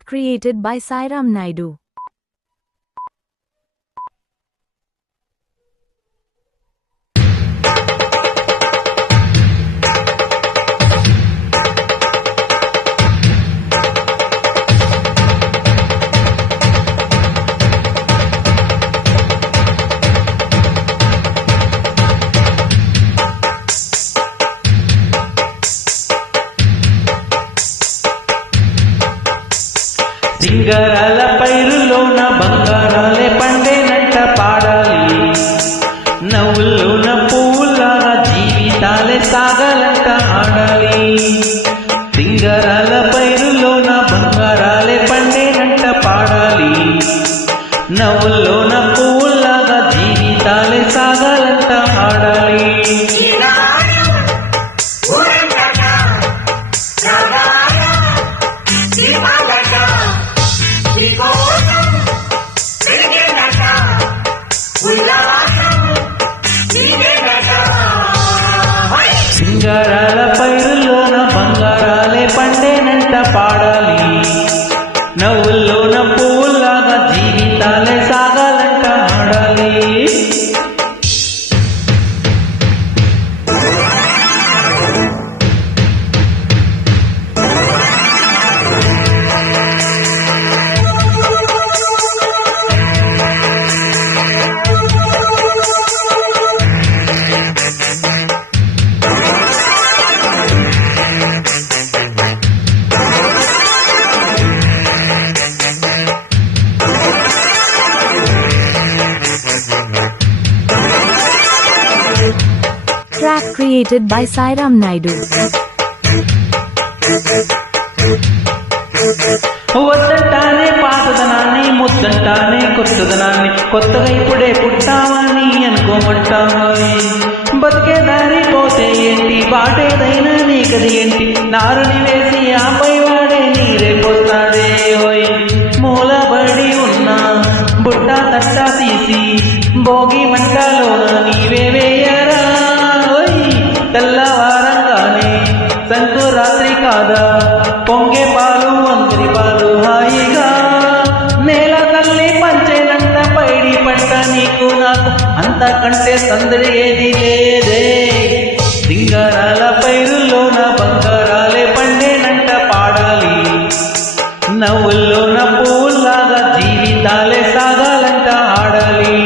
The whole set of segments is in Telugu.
Track created by Sairam Naidu. సింగరాల పైరులోన బంగారాలే పండేనంట పాడాలి, నవ్వుల్లోన పువ్వులాగా జీవితాలే సాగాలంట ఆడాలి. సింగరాల పైరులోన బంగారాలే పండేనంట పాడాలి, నవ్వుల్లోన పువ్వులాగా జీవితాలే సాగాలంట ఆడాలి. సింగారాల పైరులోన బంగారాలే పండేనంట పాడాలి, నవ్వుల్లోన పువ్వులాగా జీవితాలే సాగాలంట ఆడాలి. Track created by Sairam Naidu. వద్దంటానే పాతదనాన్ని, ముద్దంటానే కొత్తదనాన్ని, కొత్తగా ఇప్పుడే పుట్టామని అనుకోమంటామని. బతికే దారి పోతే ఏంటి, బాటేదైనా నీకది ఏంటి, నారుని వేసి ఆపై వాడే నీరే పోతాడే. ఓయ్ మూలబడి ఉన్నా బుట్ట తట్ట తీసి భోగి మంటలోన నీవే వేయరా. తెల్లవారంగానే సంకురాత్రి కాదా, పొంగే పాలు అంగిరి పాలు హాయిగా, నేల తల్లి పంచేనంట పైడి పంట నీకు నాకు, అంతకంటే సందడి ఏది లేదే. సింగారాల పైరులోన బంగారాలే పండేనంట పాడాలి, నవ్వుల్లోన పువ్వులాగా జీవితాలే సాగాలంట ఆడాలి.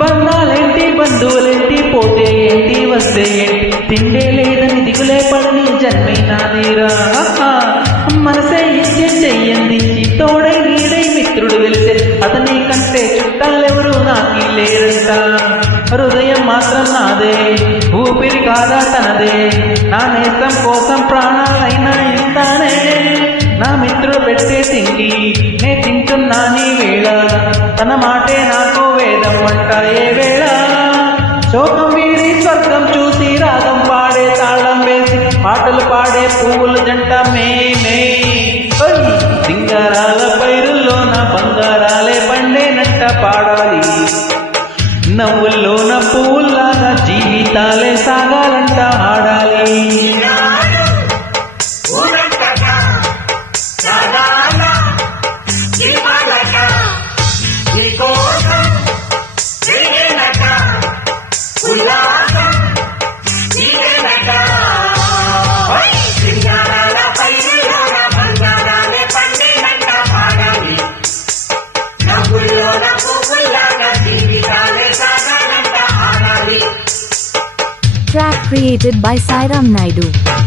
బంధాలేంటి బంధువులేంటి, పోతే ఏంటి వస్తే ఏంటి, తిండే లేదని దిగులే పడని జన్మైనాదిరా. మనసే ఇచ్చే చెయ్యందించి తోడై నీడై మిత్రుడు వెలిసే, అతని కంటే చుట్టాలెవరు నాకి లేరంట. హృదయం మాత్రం నాదే, ఊపిరి కాదా తనదే, నా నేస్తం కోసం ప్రాణాలైనా ఇస్తానే. నా మిత్రుడు పెట్టే తిండి నే తింటున్నా నీ వేళ, తన మాటే నాకు వేదం అంట ఏ వేళ. శోకం వీడి స్వర్గం చూసి రాగం పాడే, తాళం వేసి పాటలు పాడే పువ్వుల జంట మేమే. సింగారాల పైరుల్లోన బంగారాలే పండేనంట పాడాలి, నవ్వుల్లోన పువ్వులాగా జీవితాలే సాగాలంట ఆడాలి. పువ్వులాగా జీవితాలే సాగాలంట ఆడాలి. created by Sairam Naidu.